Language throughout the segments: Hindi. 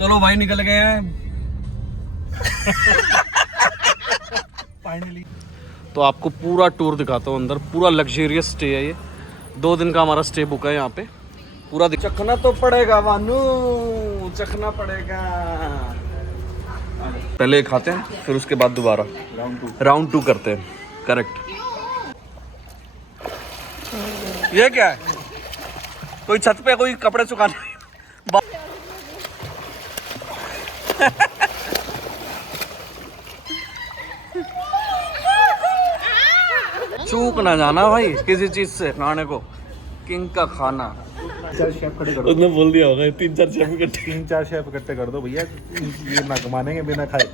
चलो भाई निकल गए हैं फाइनली। तो आपको पूरा टूर दिखाता हूँ अंदर। पूरा लग्जरियस स्टे है ये। 2 दिन का हमारा स्टे बुक है यहाँ पे। पूरा चखना तो पड़ेगा वानू, चखना पड़ेगा। पहले खाते हैं फिर उसके बाद दोबारा राउंड 2 करते हैं। करेक्ट। ये क्या है? कोई छत पे कोई कपड़े सुखाने चूक ना जाना भाई किसी चीज से खाने को। किंग का खाना। 4 शेफ खड़े कर दो। उसने बोल दिया होगा 3-4 शेफ इकट्ठे। 3-4 शेफ इकट्ठे कर दो भैया, ये ना कमानेंगे बिना खाए।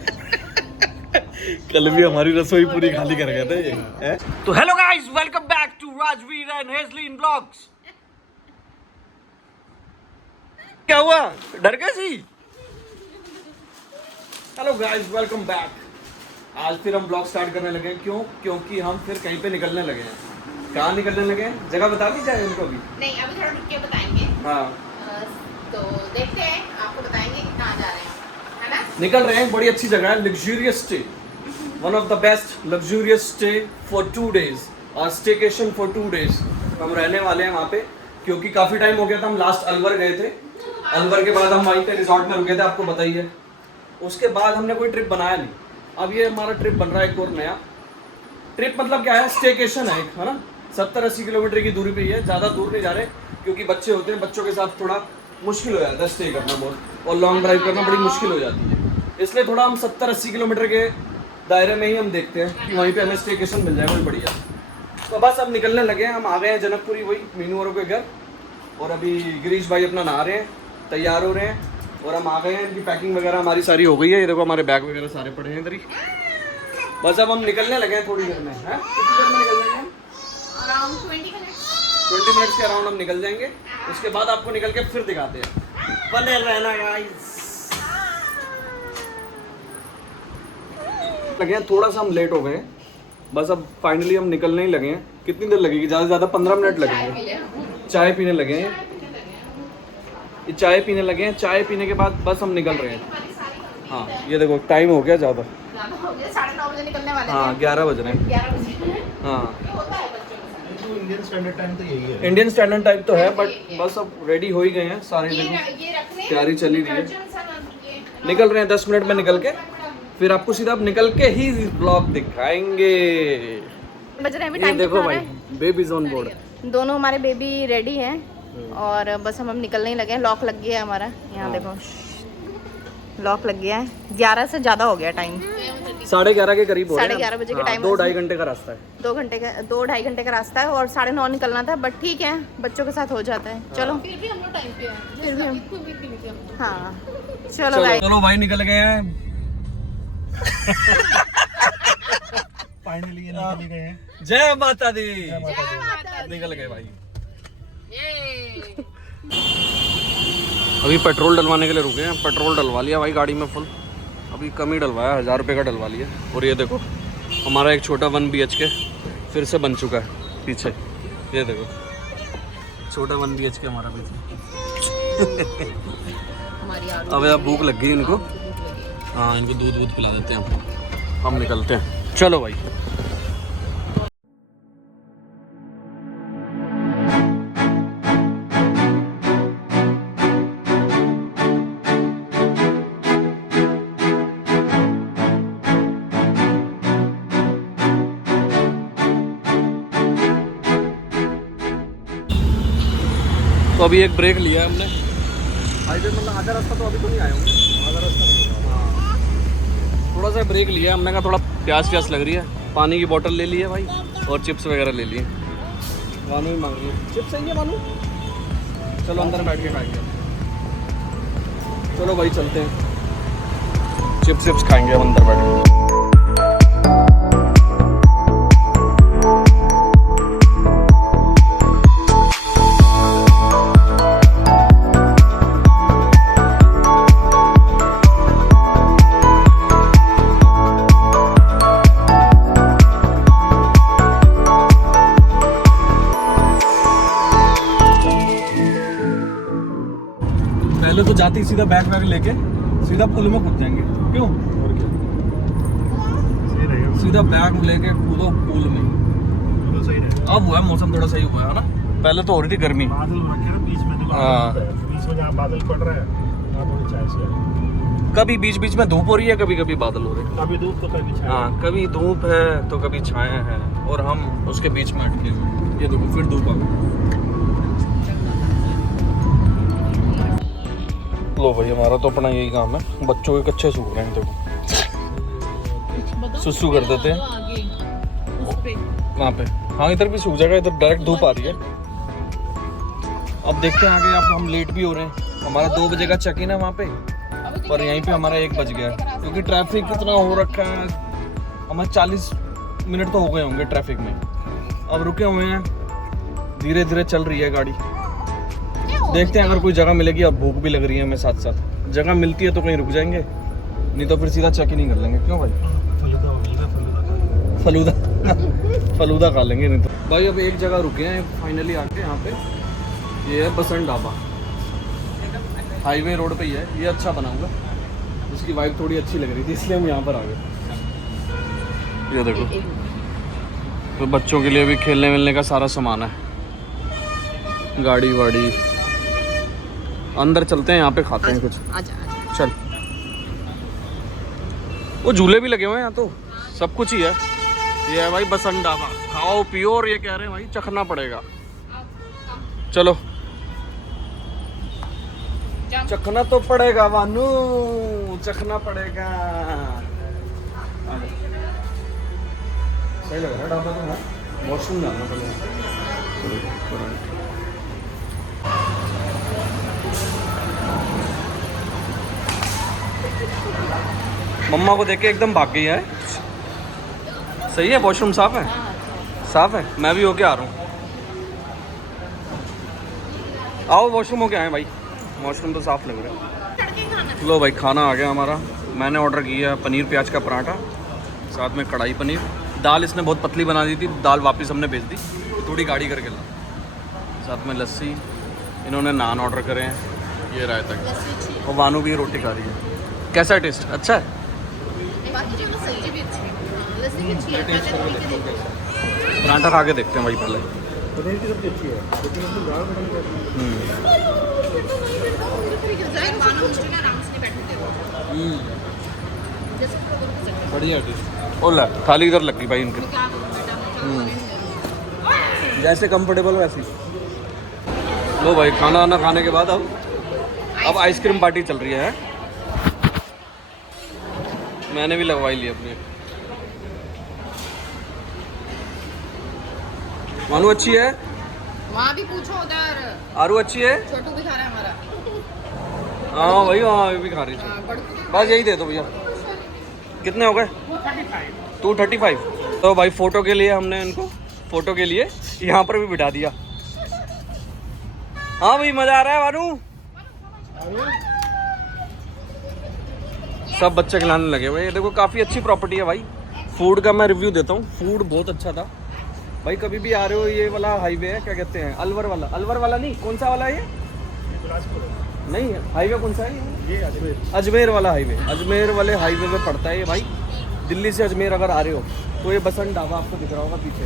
कल भी हमारी रसोई पूरी खाली कर गए थे ये। तो hello guys, welcome back to Rajveer and Hazelin blogs. क्या हुआ, डर गए सी? Hello guys, welcome back. आज फिर हम ब्लॉग स्टार्ट करने लगे हैं। क्यों? क्योंकि हम फिर कहीं पे निकलने लगे हैं। कहाँ निकलने लगे हैं? जगह बता दी जाए उनको भी? नहीं, अभी थोड़ा रुक के बताएंगे। हाँ, तो देखते हैं, आपको बताएंगे कि कहाँ जा रहे हैं, है ना? निकल रहे हैं। बड़ी अच्छी जगह है, luxurious stay. One of the best luxurious stay for 2 days और स्टेकेशन फॉर 2 days हम रहने वाले हैं वहाँ पे। क्योंकि काफ़ी टाइम हो गया था, हम लास्ट अलवर गए थे। अलवर के बाद हम वहीं पे रिजॉर्ट में रुके थे, आपको बताइए। उसके बाद हमने कोई ट्रिप बनाया नहीं। अब ये हमारा ट्रिप बन रहा है एक और नया ट्रिप। मतलब क्या है, स्टेकेशन है एक, है ना। 70-80 किलोमीटर की दूरी पे ही है, ज़्यादा दूर नहीं जा रहे। क्योंकि बच्चे होते हैं, बच्चों के साथ थोड़ा मुश्किल हो जाता है स्टे करना बहुत, और लॉन्ग ड्राइव करना बड़ी मुश्किल हो जाती है। इसलिए थोड़ा हम 70-80 किलोमीटर के दायरे में ही हम देखते हैं कि वहीं पे हमें स्टेकेशन मिल जाए, बहुत बढ़िया। तो बस अब निकलने लगे हैं। हम आ गए हैं जनकपुरी, वही मीनू औरों के घर। और अभी गिरीश भाई अपना नहा रहे हैं, तैयार हो रहे हैं। और हम आ गए हैं, इनकी पैकिंग वगैरह हमारी सारी हो गई है। ये देखो हमारे बैग वगैरह सारे पड़े हैं इधर ही। बस अब हम निकलने लगे हैं थोड़ी देर में। हैं कितनी देर में निकल जाएंगे? Around 20 minutes. 20 मिनट्स के अराउंड हम निकल जाएंगे। उसके बाद आपको निकल के फिर दिखाते हैं। बने रहना गाइस। लगे हैं, थोड़ा सा हम लेट हो गए। बस अब फाइनली हम निकलने ही लगे हैं। कितनी देर लगेगी? ज़्यादा से ज़्यादा 15 मिनट लगेंगे। चाय पीने लगे हैं, ये चाय पीने लगे हैं। चाय पीने के बाद बस हम निकल रहे हैं। हाँ, ये देखो टाइम हो गया ज़्यादा। 9:30 बजे निकलने वाले हाँ, 11 बज रहे हैं। 11 बजे। हाँ, ये होता है बच्चों के साथ। इंडियन स्टैंडर्ड टाइम तो यही है। इंडियन स्टैंडर्ड टाइम तो है, बट बस अब रेडी हो ही गए हैं सारे। देखो ये रखने तैयारी चली रही है। ये निकल रहे हैं 10 मिनट में निकल के। फिर आपको सीधा अब निकल के ही ब्लॉग दिखाएंगे। बज रहे हैं, अभी ये टाइम देखो भाई, बेबीज ऑन बोर्ड। दोनों हमारे बेबी रेडी हैं और बस हम निकलने ही लगे हैं। लॉक लग गया है हमारा, यहाँ देखो लॉक लग गया है। 11 से ज़्यादा हो गया टाइम। 11:30 के करीब हो रहे हैं। 11:30 बजे के टाइम। 2-2.5 घंटे का रास्ता है। 2-2.5 घंटे का रास्ता है और 9:30 निकलना था, बट ठीक है, बच्चों के साथ हो जाता है। चलो फिर भी हम लोग टाइम पे हैं। फिर भी हम, कोई भी नहीं किया हमने। हाँ चलो गाइस। चलो भाई निकल गए हैं। फाइनली ये निकल ही गए हैं। जय माता दी। जय माता दी। निकल गए भाई। अभी पेट्रोल डलवाने के लिए रुके हैं। पेट्रोल डलवा लिया भाई गाड़ी में फुल। अभी कम ही डलवाया, 1000 रुपये का डलवा लिया। और ये देखो हमारा एक छोटा 1 BHK फिर से बन चुका है पीछे। ये देखो छोटा 1 BHK हमारा पीछे। अब यार भूख लग गई इनको। हाँ, इनको दूध पिला देते हैं हम निकलते हैं। चलो भाई। तो अभी एक ब्रेक लिया है हमने हाईवे, मतलब आधा रास्ता तो अभी तो नहीं आए होंगे। आधा रास्ता। हाँ, थोड़ा सा ब्रेक लिया हमने कहा, थोड़ा प्यास लग रही है। पानी की बोतल ले ली है भाई और चिप्स वगैरह ले लिए। वानू भी मांग रही है चिप्स। सही है वानू? चलो अंदर बैठ के खाएंगे। चलो भाई चलते हैं, चिप्स खाएंगे हम अंदर बैठ के। पहले तो जाते ही सीधा बैग लेके सीधा पुल में कूद जाएंगे, क्यों? और क्या सही रहेगा, सीधा बैग लेके कूदो पुल में। तो सही रहेगा। अब हुआ है मौसम थोड़ा सही हुआ है ना, पहले तो हो रही थी गर्मी। बादल रखे ना बीच में, देखो हाँ। बीच में जहाँ बादल पड़ रहा है वहाँ थोड़ी चाय से है। कभी बीच बीच में धूप हो रही है, कभी कभी बादल हो रहे हैं। कभी धूप तो कभी छाया। हाँ, कभी धूप है तो कभी छाया है, और हम उसके बीच में अटके हुए। ये देखो फिर धूप आ गई। लो भाई, हमारा तो अपना यही काम है, बच्चों के कच्चे सूख रहे हैं। देखो सुसु कर देते हैं आगे उस पे वहाँ पे। हाँ, इधर भी सूख जाएगा, इधर डायरेक्ट धूप आ रही है। अब देखते हैं आगे, अब हम लेट भी हो रहे हैं। हमारा 2 बजे का चेक इन है वहाँ पे, पर यहीं पे हमारा 1 बज गया है, क्योंकि ट्रैफिक इतना हो रखा है। हमें 40 मिनट तो हो गए होंगे ट्रैफिक में। अब रुके हुए हैं, धीरे धीरे चल रही है गाड़ी। देखते हैं अगर कोई जगह मिलेगी। अब भूख भी लग रही है हमें साथ साथ। जगह मिलती है तो कहीं रुक जाएंगे, नहीं तो फिर सीधा चेक इन ही कर लेंगे। क्यों भाई? फलूदा हो गया, फलूदा फलूदा खा लेंगे नहीं तो। भाई अब एक जगह रुके हैं फाइनली आके, यहाँ पे ये है बसंत ढाबा, हाईवे रोड पे ही है। ये अच्छा बना हुआ, इसकी वाइब थोड़ी अच्छी लग रही थी, इसलिए हम यहाँ पर आ गए। ये देखो, तो बच्चों के लिए भी खेलने मिलने का सारा सामान है, गाड़ी वाड़ी। अंदर चलते हैं, यहाँ पे खाते हैं कुछ। आजा चल, वो झूले भी लगे हुए हैं यहाँ, तो सब कुछ ही है। ये है भाई बसंत ढाबा, खाओ पियो, और ये कह रहे हैं भाई चखना पड़ेगा। चलो, चखना तो पड़ेगा वानू, चखना पड़ेगा। सही लग रहा है ढाबा तो है। वॉशरूम जाना पड़ेगा। मम्मा को देख के एकदम भाग गई है। सही है, वॉशरूम साफ है, साफ है। मैं भी होके आ रहा हूँ। आओ वॉशरूम होके आए भाई, वॉशरूम तो साफ लग रहा है। लो भाई, खाना आ गया हमारा। मैंने ऑर्डर किया पनीर प्याज का पराठा, साथ में कढ़ाई पनीर। दाल इसने बहुत पतली बना दी थी, दाल वापस हमने भेज दी, थोड़ी गाढ़ी करके ला। साथ में लस्सी। इन्होंने नान ऑर्डर करे हैं, ये रायता। और वानू भी रोटी खा रही है। कैसा है टेस्ट? अच्छा है। बाकी जो सब्जी भी अच्छी है, लस्सी भी अच्छी है। टेस्ट करके देखते हैं, पराठा खा के देखते हैं भाई पहले। पनीर की सब्जी अच्छी है, लेकिन उसमें दाल बड़ी बढ़िया टेस्ट। ओला थाली इधर लग गई भाई इनकी, जैसे कंफर्टेबल वैसे। लो भाई, खाना वाना खाने के बाद अब आइसक्रीम पार्टी चल रही है। मैंने भी लगवाई ली अपनी। मानू अच्छी है? वहाँ भी पूछो उधर। आरू अच्छी है? छोटू भी खा रहा है हमारा। हाँ भाई, हाँ ये भी खा रही थी। बस यही दे दो भैया। कितने हो गए? 235। तो भाई फोटो के लिए हमने इनको, फोटो के लिए यहाँ पर भी बिठा दिया। हाँ भाई, मजा आ रहा है वानू। सब बच्चे खिलाने लगे हुए। ये देखो, काफ़ी अच्छी प्रॉपर्टी है भाई। फूड का मैं रिव्यू देता हूँ, फूड बहुत अच्छा था भाई। कभी भी आ रहे हो, ये वाला हाईवे है, क्या कहते हैं, अलवर वाला। अलवर वाला नहीं, कौन सा वाला है ये? नहीं, हाईवे कौन सा है ये? अजमेर वाला हाईवे। अजमेर वाले हाईवे पे पड़ता है ये भाई। दिल्ली से अजमेर अगर आ रहे हो तो ये बसंत ढाबा आपको दिख रहा होगा पीछे।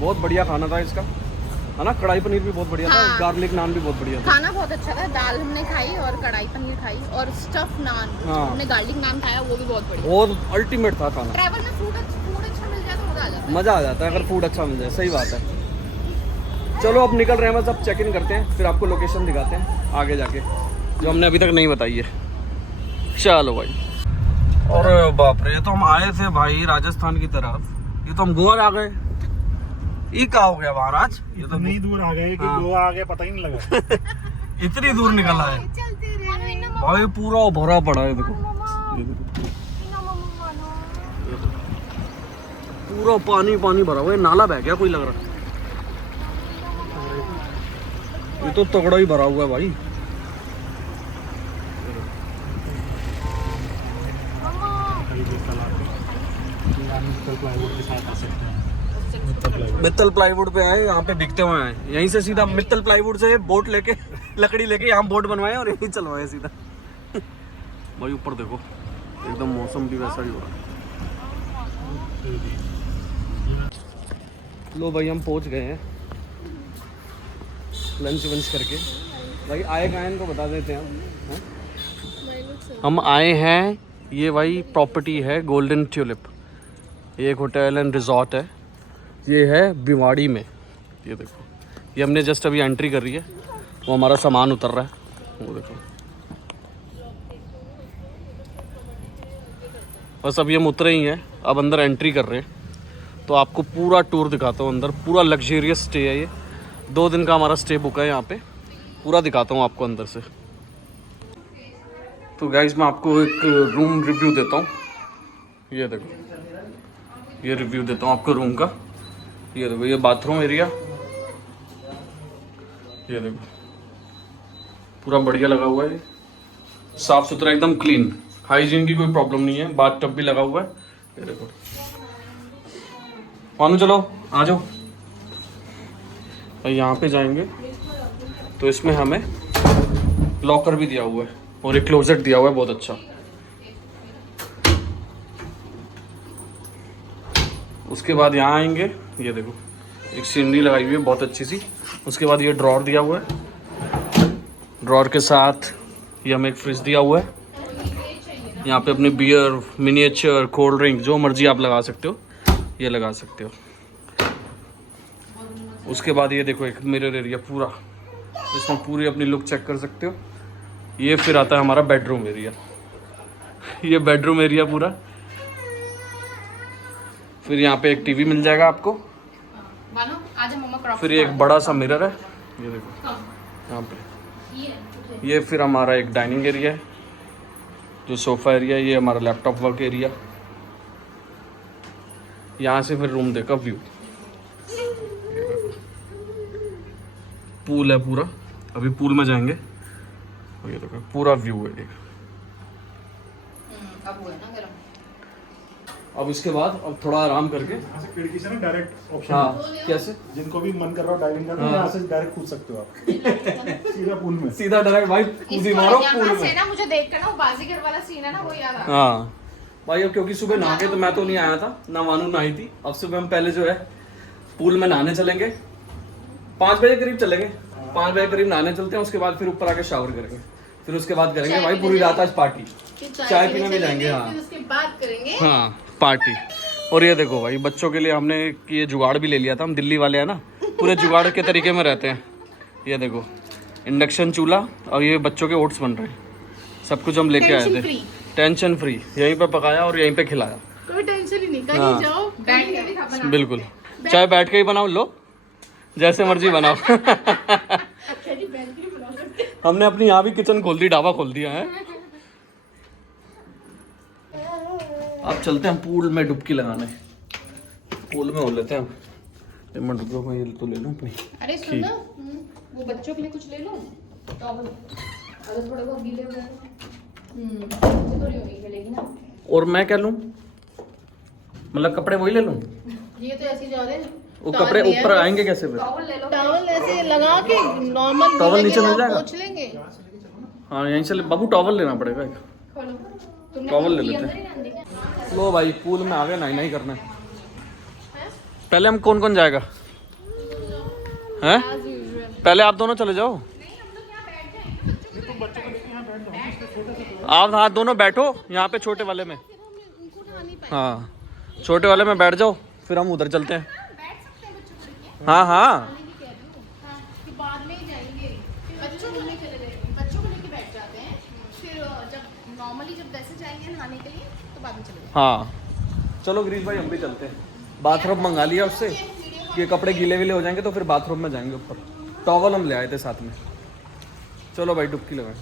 बहुत बढ़िया खाना था इसका, है ना। कढ़ाई पनीर भी बहुत बढ़िया था, हाँ। गार्लिक नान भी बहुत बढ़िया था। खाना बहुत अच्छा था। दाल हमने खाई और कढ़ाई पनीर खाई और स्टफ नान। हाँ। हमने गार्लिक नान खाया, वो भी बहुत बढ़िया। और अल्टीमेट था खाना। ट्रैवल में फूड अच्छा मिल जाए तो मजा आ जाता है। मज़ा आ जाता है अगर फूड अच्छा मिल जाए। सही बात है। चलो अब निकल रहे हैं, बस अब चेक इन करते हैं, फिर आपको लोकेशन दिखाते हैं आगे जाके, जो हमने अभी तक नहीं बताई है। चलो भाई। और बाप रे, ये तो हम आए थे भाई राजस्थान की तरफ, ये तो हम गोवा आ गए। ये क्या हो गया महाराज? ये तो इतनी दूर आ गए कि हाँ। गोवा आ गए पता ही नहीं लगा। इतनी दूर निकला है भाई, पूरा भरा पड़ा है। देखो पूरा पानी पानी भरा हुआ है, नाला बह गया कोई लग रहा। ये तो तगड़ा ही भरा हुआ है भाई। मित्तल प्लाईवुड पे आए, यहाँ पे बिकते हुए आए। यहीं से सीधा मित्तल प्लाईवुड से बोट लेके, लकड़ी लेके यहाँ बोट बनवाए और यहीं चलवाए सीधा। भाई ऊपर देखो एकदम मौसम भी वैसा ही हो रहा है। लो भाई हम पहुंच गए हैं लंच वंच करके। भाई आए कहाँ हैं इनको बता देते हैं हम आए हैं, ये भाई प्रॉपर्टी है गोल्डन ट्यूलिप, ये एक होटल एंड रिजॉर्ट है, ये है भिवाड़ी में। ये देखो ये हमने जस्ट अभी एंट्री कर रही है, वो हमारा सामान उतर रहा है, वो देखो। बस अभी हम उतरे ही हैं, अब अंदर एंट्री कर रहे हैं, तो आपको पूरा टूर दिखाता हूँ अंदर। पूरा लग्जरियस स्टे है ये, 2 दिन का हमारा स्टे बुक है यहाँ पे, पूरा दिखाता हूँ आपको अंदर से। तो गाइस मैं आपको एक रूम रिव्यू देता हूँ, ये देखो ये रिव्यू देता हूँ आपको रूम का। ये देखो ये बाथरूम एरिया, ये देखो पूरा बढ़िया लगा हुआ है, साफ सुथरा एकदम क्लीन, हाइजीन की कोई प्रॉब्लम नहीं है। बाथ टब भी लगा हुआ है, ये देखो। मानो चलो आ जाओ। यहाँ पे जाएंगे तो इसमें हमें लॉकर भी दिया हुआ है और एक क्लोजेट दिया हुआ है बहुत अच्छा। उसके बाद यहाँ आएंगे, ये देखो एक सीनरी लगाई हुई है बहुत अच्छी सी। उसके बाद ये ड्रॉर दिया हुआ है, ड्रॉर के साथ ये हमें एक फ्रिज दिया हुआ है। यहाँ पे अपनी बियर, मिनिएचर, कोल्ड ड्रिंक जो मर्जी आप लगा सकते हो, ये लगा सकते हो। उसके बाद ये देखो एक मिरर एरिया पूरा, इसमें पूरी अपनी लुक चेक कर सकते हो। ये फिर आता है हमारा बेडरूम एरिया, ये बेडरूम एरिया पूरा। फिर यहाँ पे एक टीवी मिल जाएगा आपको, फिर ये एक बड़ा सा मिरर है, ये देखो यहाँ पे। ये फिर हमारा एक डाइनिंग एरिया है, जो सोफ़ा एरिया है, ये हमारा लैपटॉप वर्क एरिया। यहाँ से फिर रूम देखा व्यू, पूल है पूरा, अभी पूल में जाएंगे। और ये देखो पूरा व्यू है। अब इसके बाद अब थोड़ा आराम करके यहाँ से खिड़की से ना डायरेक्ट ऑप्शन, हाँ कैसे जिनको भी मन कर रहा हो डाइविंग करना, यहाँ से डायरेक्ट कूद सकते हो आप सीधा पूल में, सीधा डायरेक्ट भाई कूदी मारो पूल में। ना मुझे देखकर ना वो बाजीगर वाला सीन है ना, वो याद आ गया। हाँ भाई अब क्योंकि सुबह नहा के तो मैं तो नहीं आया था ना, मानू नहाई थी। अब सुबह हम पहले जो है पूल में नहाने चलेंगे, 5 बजे करीब चलेंगे, 5 बजे करीब नहाने चलते हैं। उसके बाद फिर ऊपर आके शावर करेंगे, फिर उसके बाद करेंगे भाई पूरी रात आज पार्टी, चाय पीने भी जाएंगे। हाँ फिर उसके बाद करेंगे हाँ पार्टी। और ये देखो भाई बच्चों के लिए हमने ये जुगाड़ भी ले लिया था, हम दिल्ली वाले हैं ना, पूरे जुगाड़ के तरीके में रहते हैं। ये देखो इंडक्शन चूल्हा, और ये बच्चों के ओट्स बन रहे हैं, सब कुछ हम लेके आए थे, टेंशन फ्री। यहीं पे पकाया और यहीं पे खिलाया, कोई टेंशन ही नहीं, कहीं हाँ। जाओ बैठ के भी खा बना। बिल्कुल, चाहे बैठ के ही बनाओ, लो जैसे मर्जी बनाओ। हमने अपनी यहाँ भी किचन खोल दी, ढाबा खोल दिया है। अब चलते हैं पूल में डुबकी लगाने, पूल में हो लेते हैं हम। मैं डुबको को ये तो ले लूं अपनी। अरे सुन ना, वो बच्चों के लिए कुछ ले लो टॉवल, अगर थोड़े बहुत गीले हो गए थोड़ी होगी खेलेगी ना। और मैं क्या लूं, मतलब कपड़े वही ले लूं? ये तो ऐसे जा रहे हैं, वो कपड़े ऊपर आएंगे कैसे फिर? टॉवल ले लो, टॉवल ऐसे लगा के नॉर्मल टॉवल नीचे मिल जाएगा? पोंछ लेंगे। हाँ यहीं से बाबू टॉवल लेना पड़ेगा एक, टॉवल ले लेते हैं। लो भाई पूल में आ गए, नहीं नहीं करना है। पहले हम कौन कौन जाएगा हैं? पहले आप दोनों चले जाओ, आप हाँ दोनों बैठो यहाँ पे छोटे वाले में, हाँ छोटे वाले में बैठ जाओ, फिर हम उधर चलते हैं। हाँ हाँ बाद में ही जाएंगे, बच्चों को लेके चले जाएंगे, बच्चों को लेके बैठ जाते हैं, फिर जब नॉर्मली जब वैसे जाएंगे नहाने के लिए तो बाद में चले जाएंगे। हाँ चलो गिरीश भाई हम भी चलते हैं। बाथरूम मंगा लिया उससे कि कपड़े गीले विले हो जाएंगे तो फिर बाथरूम में जाएंगे ऊपर। टॉवल हम ले आए थे साथ में। चलो भाई डुबकी लगाएं।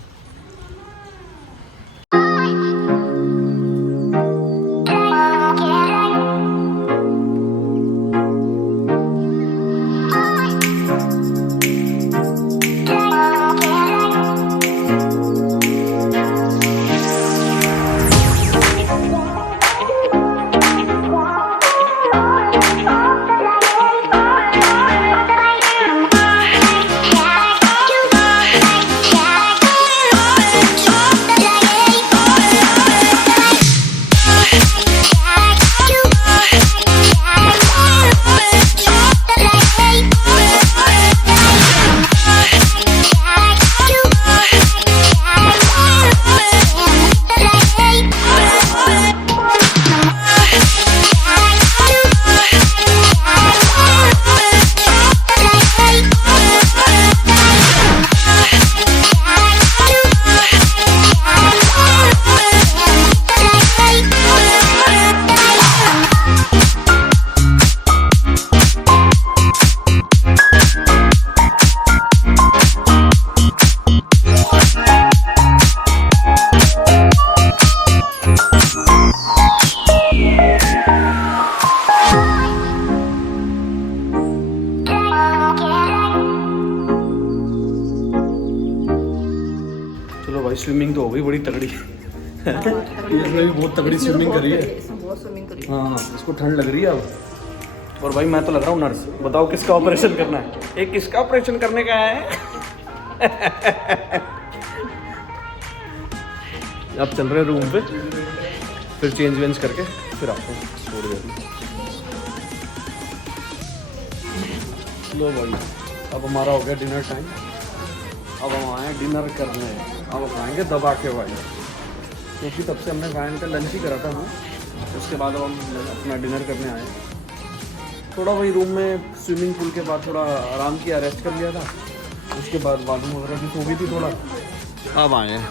भी बड़ी तगड़ी इसने भी बहुत तगड़ी स्विमिंग करी है। बहुत स्विमिंग करी। हाँ हाँ, इसको ठंड लग रही है अब। और भाई मैं तो लग रहा हूँ नर्स। बताओ किसका ऑपरेशन करना है? एक किसका ऑपरेशन करने का है? अब चल रहे रूम पे, फिर चेंज वेंज करके फिर आपको छोड़ देंगे। लो भाई, अब हमारा हो गया डिनर टाइम। अब हम आए डिनर करने। अब हम खाएंगे दबा के भाई, क्योंकि तब से हमने खाया नहीं था, लंच ही करा था हमने। उसके बाद अब हम अपना डिनर करने आए। थोड़ा वही रूम में स्विमिंग पूल के बाद थोड़ा आराम किया, रेस्ट कर लिया था। उसके बाद बाथरूम वगैरह भी सो गई थी थोड़ा। अब आए हैं,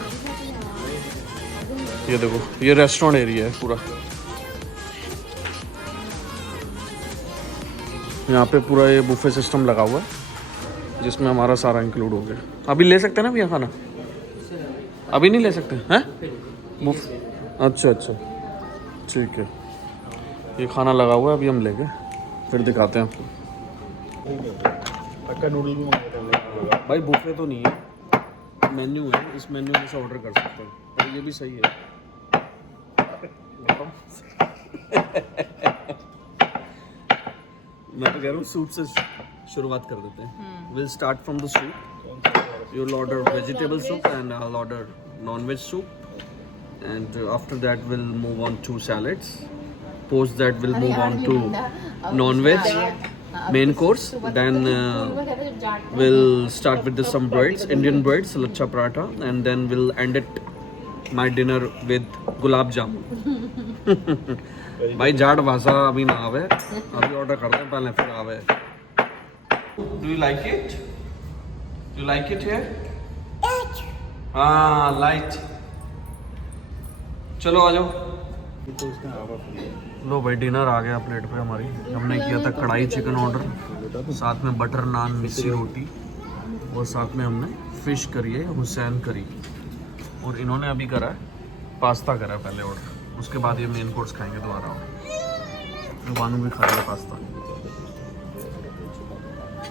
ये देखो ये रेस्टोरेंट एरिया है पूरा। यहाँ पे पूरा ये बुफे सिस्टम लगा हुआ है, जिसमें हमारा सारा इंक्लूड हो गया। अभी ले सकते हैं ना भैया खाना? अभी नहीं ले सकते हैं? अच्छा अच्छा, ठीक है। ये खाना लगा हुआ है, अभी हम लेंगे, फिर दिखाते हैं आपको। हक्का नूडल भी मंगाते हैं भाई बुफे तो नहीं है, मेन्यू है। इस मेन्यू में से ऑर्डर कर सकते हैं, और ये भी सही है। मैं तो कह रहा हूँ सूप से शुरुआत कर देते हैं। Will start from the soup. You will order vegetable soup and I will order non-veg soup, and after that we'll move on to salads. Post that we'll move on to non-veg main course. Then we'll start with some breads, Indian breads, lachha paratha, and then we'll end it my dinner with gulab jamun. भाई जाट भाषा अभी ना आवे, अभी ऑर्डर करते हैं पहले फिर आवे। Do you like it? Do you like it here? हाँ, light. चलो आ जाओ। लो भाई डिनर आ गया प्लेट पे हमारी। हमने किया था कढ़ाई चिकन ऑर्डर, साथ में बटर नान, मिस्सी रोटी, और साथ में हमने फिश करी है हुसैन करी। और इन्होंने अभी करा है पास्ता करा है पहले ऑर्डर, उसके बाद ये मेन कोर्स खाएंगे दोबारा। बानू भी खा लिया पास्ता।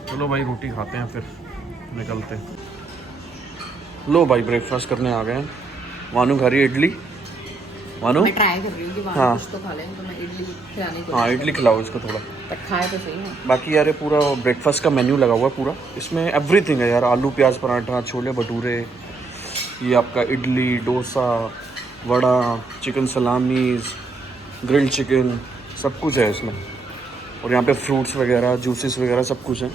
चलो भाई रोटी खाते हैं फिर निकलते हैं। लो भाई ब्रेकफास्ट करने आ गए हैं। वानू खा रही है इडली। वानू मैं ट्राई कर रही हूँ कि हाँ कुछ तो खा लें, तो मैं इडली खिलाने को। हाँ इडली खिलाओ इसको थोड़ा, तक खाए तो सही है। बाकी यार ये पूरा ब्रेकफास्ट का मेन्यू लगा हुआ है पूरा, इसमें एवरीथिंग है यार। आलू प्याज पराठा, छोले भटूरे, ये आपका idli, dosa, vada, chicken salamis, grilled chicken, सब कुछ है इसमें। और यहाँ पे फ्रूट्स वगैरह, जूसेस वगैरह सब कुछ है।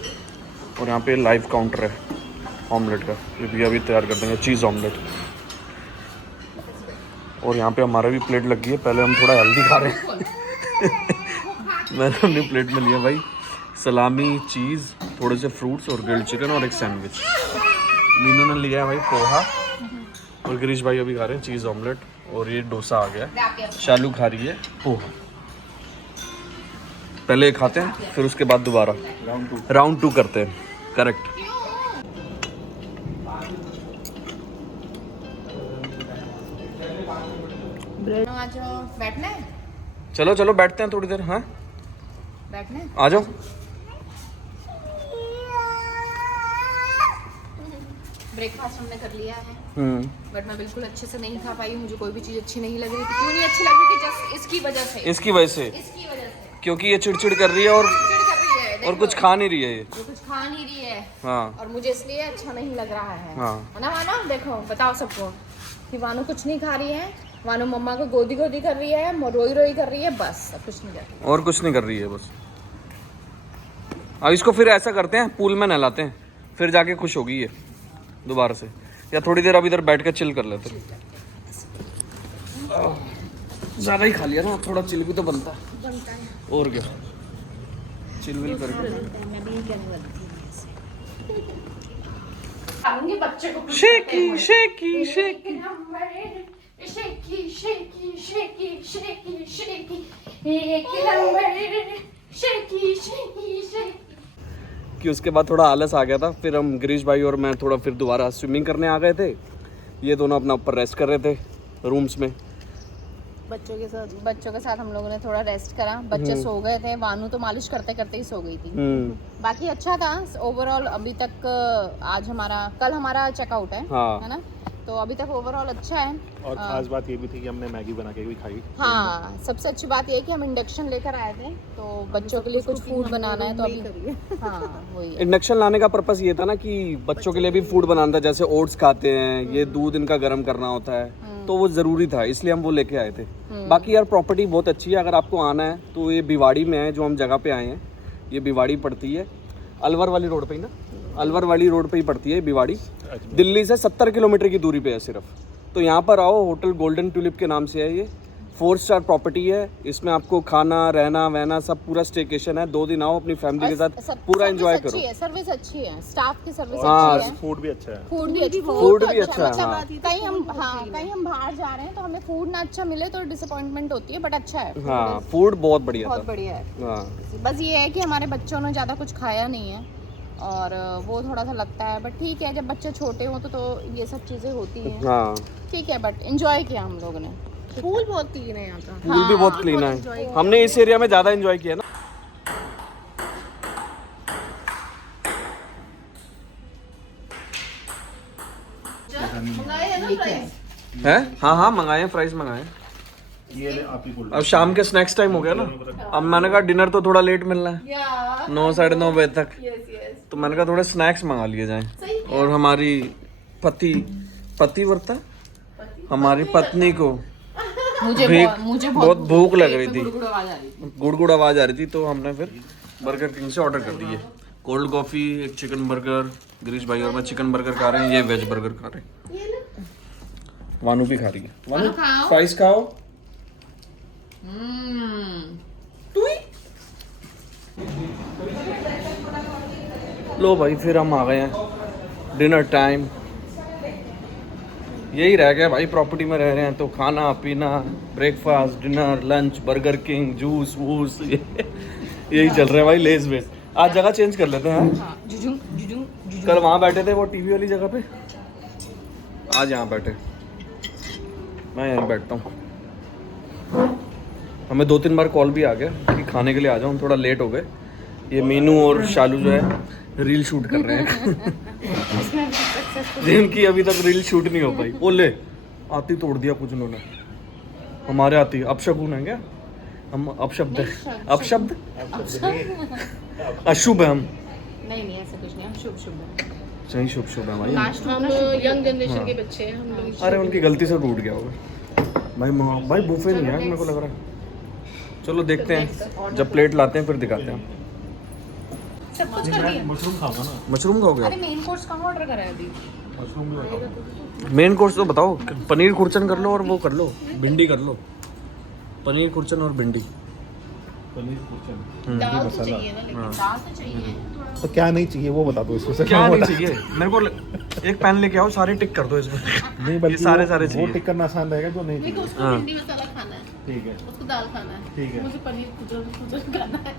और यहाँ पे लाइव काउंटर है ऑमलेट का, ये भी अभी तैयार कर देंगे, चीज़ ऑमलेट। और यहाँ पे हमारा भी प्लेट लग गई है। पहले हम थोड़ा हेल्दी खा रहे हैं। मैंने अपनी प्लेट में लिया भाई सलामी, चीज़, थोड़े से फ्रूट्स और ग्रिल्ड चिकन और एक सैंडविच। मीनू ने लिया है भाई पोहा, और गिरीश भाई अभी खा रहे हैं चीज़ ऑमलेट, और ये डोसा आ गया। शालू खा रही है पोहा। पहले खाते हैं फिर उसके बाद दोबारा राउंड 2 करते हैं। करेक्ट। आज बैठना है, चलो चलो बैठते हैं थोड़ी देर। हाँ बैठना है। आ जाओ। ब्रेकफास्ट हमने कर लिया है, हम्म, बट मैं बिल्कुल अच्छे से नहीं खा पाई। मुझे कोई भी चीज़ अच्छी नहीं लग रही थी। क्यों नहीं अच्छी लग रही थी? जस्ट इसकी वजह से, इसकी वजह से, इसकी वजह से क्योंकि ये चिड़चिड़ कर रही है और चिड़ कर रही है। और कुछ खा नहीं रही है ये। ये कुछ खा नहीं रही है, हाँ और मुझे इसलिए अच्छा नहीं लग रहा है। हाँ। है ना वानू? देखो बताओ सबको कि वानू कुछ नहीं खा रही है। वानू मम्मा को गोदी गोदी कर रही है, रोई रोई कर रही है, बस अब कुछ नहीं कर रही। और कुछ नहीं कर रही है बस। अब इसको फिर ऐसा करते हैं, पूल में नहलाते हैं, फिर जाके खुश होगी ये दोबारा से। या थोड़ी देर अब इधर बैठ कर चिल कर लेते हैं। ज़्यादा ही खा लिया ना, थोड़ा चिल भी तो बनता है। और क्या, चिल विल करके खाऊंगी बच्चे को shaky shaky shaky. Shaky shaky shaky shaky shaky एक नंबर शेकी शेकी शेकी। कि उसके बाद थोड़ा आलस आ गया था, फिर हम गिरीश भाई और मैं थोड़ा फिर दोबारा स्विमिंग करने आ गए थे। ये दोनों अपना ऊपर रेस्ट कर रहे थे रूम्स में। बच्चों के साथ हम लोगों ने थोड़ा रेस्ट करा। बच्चे सो गए थे, वानू तो मालिश करते करते ही सो गई थी। बाकी अच्छा था ओवरऑल अभी तक। आज कल हमारा चेकआउट है, हाँ। है ना? तो अभी तक ओवरऑल अच्छा है। और खास बात ये भी थी कि हमने मैगी बना के भी खाई। हाँ, सबसे अच्छी बात ये है कि हम इंडक्शन लेकर आए थे, तो बच्चों के लिए कुछ फूड बनाना है तो अभी हाँ वही है। इंडक्शन लाने का पर्पस ये था ना कि बच्चों के लिए भी फूड बनाना था, जैसे ओट्स खाते हैं, ये दूध इनका गर्म करना होता है, तो वो ज़रूरी था, इसलिए हम वो लेके आए थे। बाकी यार प्रॉपर्टी बहुत अच्छी है, अगर आपको आना है तो ये भिवाड़ी में है, जो हम जगह पे आए हैं ये भिवाड़ी पड़ती है, अलवर वाली रोड पे ही ना, अलवर वाली रोड पे ही पड़ती है भिवाड़ी। दिल्ली से 70 किलोमीटर की दूरी पे है सिर्फ। तो यहाँ पर आओ, होटल गोल्डन ट्यूलिप के नाम से है ये, 4 स्टार प्रॉपर्टी है। इसमें आपको खाना रहना वहना सब पूरा स्टेकेशन है। 2 दिन आओ अपनी फैमिली के साथ पूरा एंजॉय करो। सर्विस अच्छी है, स्टाफ की सर्विस हाँ, अच्छी है, फूड भी अच्छा है। फूड भी अच्छा, फूड भी अच्छा है। हाँ। कहीं हम बाहर जा रहे हैं तो हमें फूड ना अच्छा मिले तो डिसअपॉइंटमेंट होती है, बट अच्छा है। हाँ, फूड बहुत बढ़िया बहुत था। बढ़िया है। हाँ, बस ये है कि हमारे बच्चों ने ज़्यादा कुछ खाया नहीं है और वो थोड़ा सा लगता है, बट ठीक है, जब बच्चे छोटे हों तो ये सब चीज़ें होती हैं। हाँ, ठीक है, बट एंजॉय किया हम लोगों ने। पूल बहुत क्लीन है यहाँ का। पूल भी बहुत क्लीन है। हमने इस एरिया में ज़्यादा एंजॉय किया ना। मंगाए है ना फ्राइज? है? हाँ हाँ, मंगाए, फ्राइज मंगाए। ये ले आप ही बोल। अब शाम के स्नैक्स टाइम हो गया ना, अब मैंने कहा डिनर तो थोड़ा लेट मिलना है, या 9 साढ़े 9 बजे तक, यस तो मैंने कहा थोड़े स्नैक्स मंगा लिए जाएं। और हमारी पति वर्ता हमारी पत्नी को बहुत भूख लग रही थी, गुड़गुड़ आवाज आ रही थी, तो हमने फिर बर्गर किंग से ऑर्डर कर दिए, कोल्ड कॉफी, एक चिकन बर्गर। गिरीश भाई और मैं चिकन बर्गर खा रहे हैं, ये वेज बर्गर खा रहे हैं। वानू भी खा रही है। वानू फ्राइज खाओ। लो भाई, फिर हम आ गए हैं, डिनर टाइम। यही रह गया भाई, प्रॉपर्टी में रह रहे हैं तो खाना पीना, breakfast, dinner, lunch, Burger King, juice वूस, यही चल रहा है भाई, लेज वेज। आज जगह चेंज कर लेते हैं। कल वहाँ बैठे थे वो टीवी वाली जगह पे, आज यहाँ बैठे, मैं यहीं बैठता हूँ। हमें 2-3 बार कॉल भी आ गया कि खाने के लिए आ जाओ, हम थोड़ा लेट हो गए। ये मीनू और शालू जो है रील शूट कर रहे हैं जिनकी अभी तक रील शूट नहीं हो पाई। वो ले आती तोड़ दिया कुछ उन्होंने, हमारे आती अपशगुन है क्या, हम अपशब्द है, अपशब्द अशुभ है हम। नहीं ऐसा कुछ नहीं, हम शुभ है। सही शुभ है भाई। हम यंग जनरेशन के बच्चे हैं हम लोग। अरे उनकी गलती से टूट गया होगा भाई। भाई बुफे नहीं है मेरे को लग रहा है। चलो देखते हैं, जब प्लेट लाते हैं फिर दिखाते हैं। सब कुछ कर दिया। मशरूम खाऊंगा ना। मशरूम खाओगे? अरे मेन कोर्स कहाँ ऑर्डर करा है अभी? मशरूम भी बताओ। मेन कोर्स तो बताओ। पनीर खुरचन कर लो और वो कर लो, भिंडी कर लो। पनीर खुरचन और भिंडी। पनीर कुरचन। दाल तो चाहिए ना, लेकिन दाल तो चाहिए। तो क्या नहीं चाहिए वो बता दो इसको से। क्या नहीं चाहिए मेरे को? एक पैन लेके आओ, सारे टिक कर दो इसमें। नहीं बल्कि सारे वो चाहिए। टिक करना आसान रहेगा जो नहीं मेरे को चाहिए। उसको भिंडी मसाला खाना है, ठीक है उसको दाल खाना है, ठीक है। मुझे पनीर कुचल खाना है।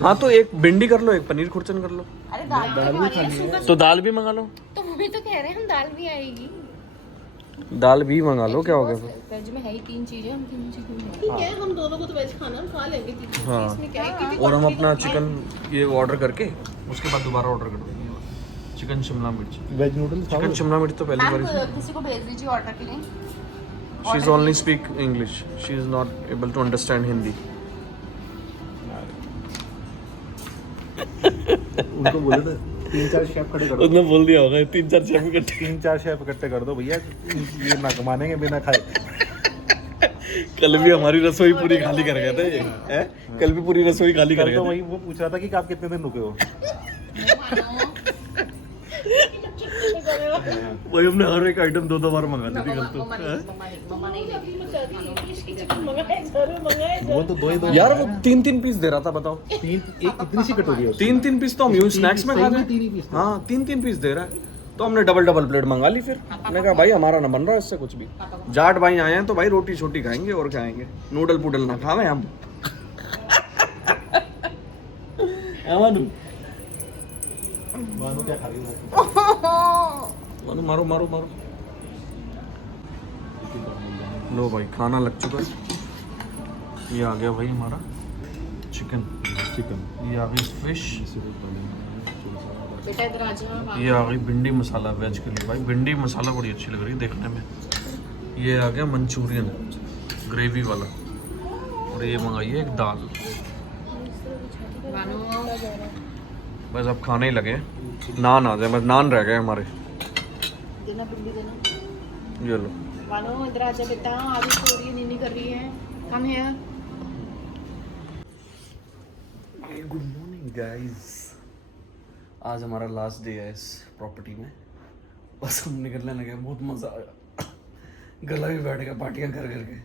हाँ तो एक भिंडी कर लो, एक पनीर खुरचन कर लो, अरे दाल भी खानी है। तो दाल भी मंगा लो। तो वही तो कह रहे हैं, हम दाल भी आएगी। दाल भी मंगा लो, क्या हो गया फिर? वेज में है ही 3 चीजें, हम 3 चीजें ठीक है, हम दोनों को तो वेज खाना, हम खा लेंगे तीन चीज़। हाँ। इसमें क्या है कि और हम अपना चिकन ये ऑर्डर करके उसके बाद दोबारा ऑर्डर कर देंगे। चिकन शिमला मिर्च, वेज नूडल्स खाओ। चिकन शिमला मिर्च तो पहली बार। आप किसी को भेज दीजिए ऑर्डर के लिए। She is only speak English, she is not able to understand Hindi. उनको बोले थे 3-4 शेफ खड़े कर दो। उसने बोल दिया होगा 3-4 शेफ इकट्ठे। 3-4 शेफ इकट्ठे कर दो भैया, ये ना कमानेंगे बिना खाए। कल भी हमारी रसोई पूरी खाली कर गया था ये, हैं? कल भी पूरी रसोई खाली कर कल गया तो था। वही वो पूछ रहा था कि आप कितने दिन रुके हो। वही हमने हर एक आइटम 2-2 बार मंगा ली थी कल तो। वो तो 2 यार वो 3-3 पीस दे रहा था, बताओ। एक इतनी सी कटोरी है। 3-3 पीस तो हम यूं स्नैक्स में खा रहे तीन ही हैं। पीस थे। हाँ 3-3 पीस दे रहा है, तो हमने डबल प्लेट मंगा ली। फिर मैंने कहा भाई हमारा ना बन रहा है इससे कुछ भी। जाट भाई आए हैं तो भाई रोटी छोटी खाएंगे और खाएंगे, नूडल पुडल ना खावे हम। मानो क्या खा रही हो? मारो मारो मारो मारो। लो भाई खाना लग चुका है। ये आ गया भाई हमारा चिकन, चिकन। ये आ गई फिश, बेटा इधर आ जाओ। ये आ गई भिंडी मसाला वेज के लिए। भाई भिंडी मसाला बड़ी अच्छी लग रही है देखने में। ये आ गया मंचूरियन ग्रेवी वाला। और ये मंगाई है एक दाल। बस अब खाने ही लगे। नान आ जाए, बस नान रह गए हमारे। देना भिंडी देना। ये लो। मानो इधर आ जा बेटा, आधी सो रही है, नीनी कर रही है। Come here. Good morning guys. आज हमारा लास्ट डे है इस प्रॉपर्टी में। बस हम निकलने लगे, बहुत मज़ा आया। गला भी बैठ गया पार्टियाँ कर करके।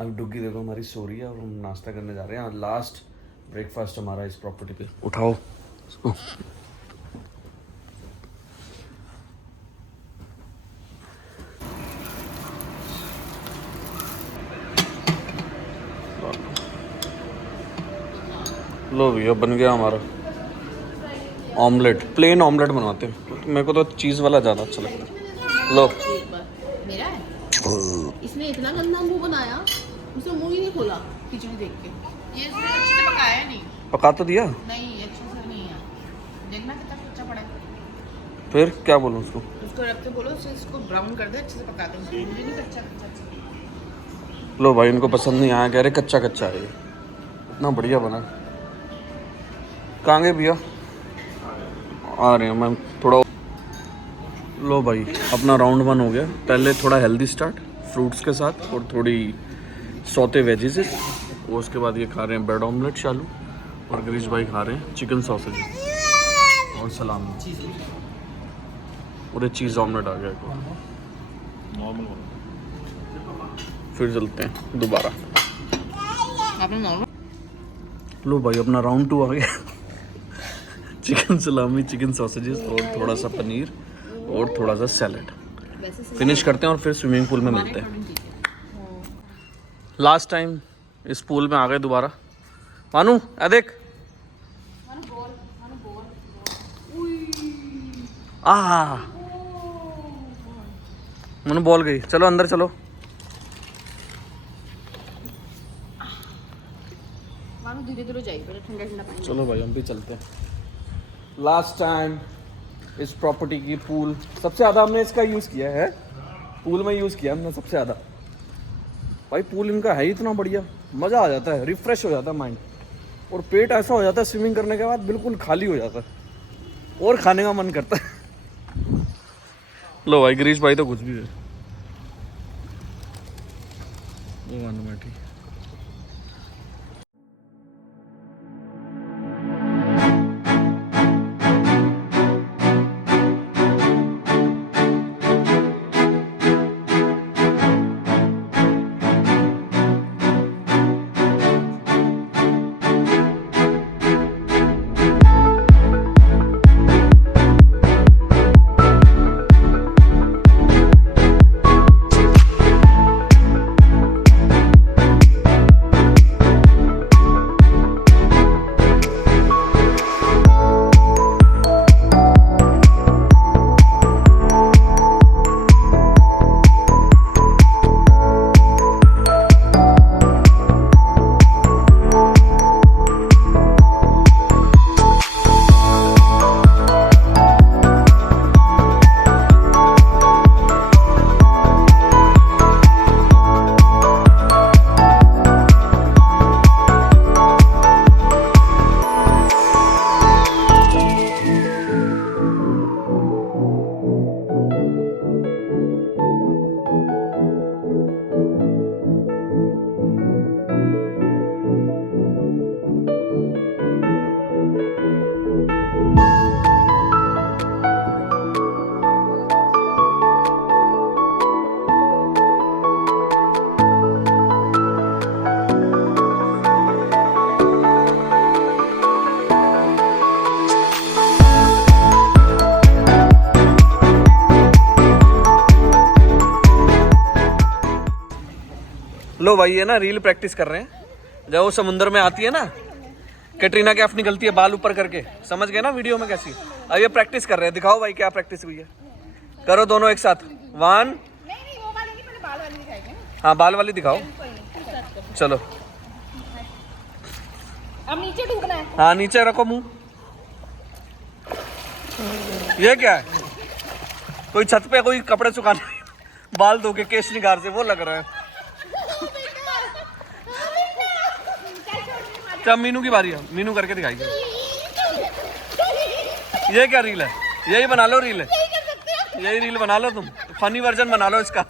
अब डुग्गी देखो हमारी सो रही है और हम नाश्ता करने जा रहे हैं। लास्ट ब्रेकफास्ट हमारा इस प्रॉपर्टी पे। उठाओ इसको। लो भैया बन गया हमारा ऑमलेट। प्लेन ऑमलेट बनवाते हैं क्योंकि मेरे को तो चीज़ वाला ज़्यादा अच्छा लगता है। लो। एक बार मेरा है। इसने इतना गंदा मुंह बनाया, उसने मुंह ही नहीं खोला खिचड़ी देख के। ये इसने अच्छे से पकाया नहीं। पका तो दिया नहीं अच्छे से नहीं है। देखना कितना कच्चा पड़ा है। फिर क्या बोलूँ उसको? उसको रख के बोलो इसको ब्राउन कर दे, अच्छे से पका दे। मुझे नहीं कच्चा कच्चा। लो भाई इनको पसंद नहीं आया, कह रहे कच्चा कच्चा है ये। इतना बढ़िया बना। कहाँ गए भैया? आ रहे हैं मैम थोड़ा। लो भाई अपना राउंड 1 हो गया। पहले थोड़ा हेल्दी स्टार्ट फ्रूट्स के साथ और थोड़ी सौते वेजेस। और उसके बाद ये खा रहे हैं ब्रेड ऑमलेट शालू। और गिरीश भाई खा रहे हैं चिकन सॉसेज और सलामी। और एक चीज़ ऑमलेट आ गया नॉर्मल। फिर चलते हैं दोबारा। आपने नॉर्मल। लो भाई अपना राउंड 2 आ गया। चिकन सलामी, चिकन सॉसेजेस और थोड़ा सा पनीर और थोड़ा सा सैलेड। फिनिश करते हैं और फिर स्विमिंग पूल में मिलते हैं। लास्ट टाइम इस पूल में आ गए दोबारा। मानू आ देख। मानू बॉल गई। चलो अंदर चलो। मानो धीरे धीरे जाइए, पहले ठंडा ठंडा पानी। चलो भाई हम भी चलते हैं। लास्ट टाइम इस प्रॉपर्टी की पूल सबसे ज़्यादा हमने इसका यूज़ किया है। पूल में यूज़ किया हमने सबसे ज़्यादा। भाई पूल इनका है ही इतना बढ़िया, मज़ा आ जाता है, रिफ़्रेश हो जाता है माइंड। और पेट ऐसा हो जाता है स्विमिंग करने के बाद बिल्कुल खाली हो जाता है और खाने का मन करता है। लो भाई गिरीश भाई तो कुछ भी है। वो मानो बैठी। लो भाई ये ना रील प्रैक्टिस कर रहे हैं। जब वो समुद्र में आती है ना, कैटरीना कैफ निकलती है बाल ऊपर करके, समझ गए ना वीडियो में कैसी। अब ये प्रैक्टिस कर रहे हैं। दिखाओ भाई क्या प्रैक्टिस हुई है। करो दोनों एक साथ। 1। नहीं वो वाली नहीं, पहले बाल वाली दिखाएंगे। हाँ बाल वाली दिखाओ। चलो अब नीचे डूबना है। हाँ नीचे रखो मुंह। ये क्या है? कोई छत पे कोई कपड़े सुखाने बाल धो के केश निगार से वो लग रहा है। क्या मीनू की बारी है? मीनू करके दिखाइए। ये क्या रील है? यही बना लो रील, यही रील बना लो तुम, फनी वर्जन बना लो इसका।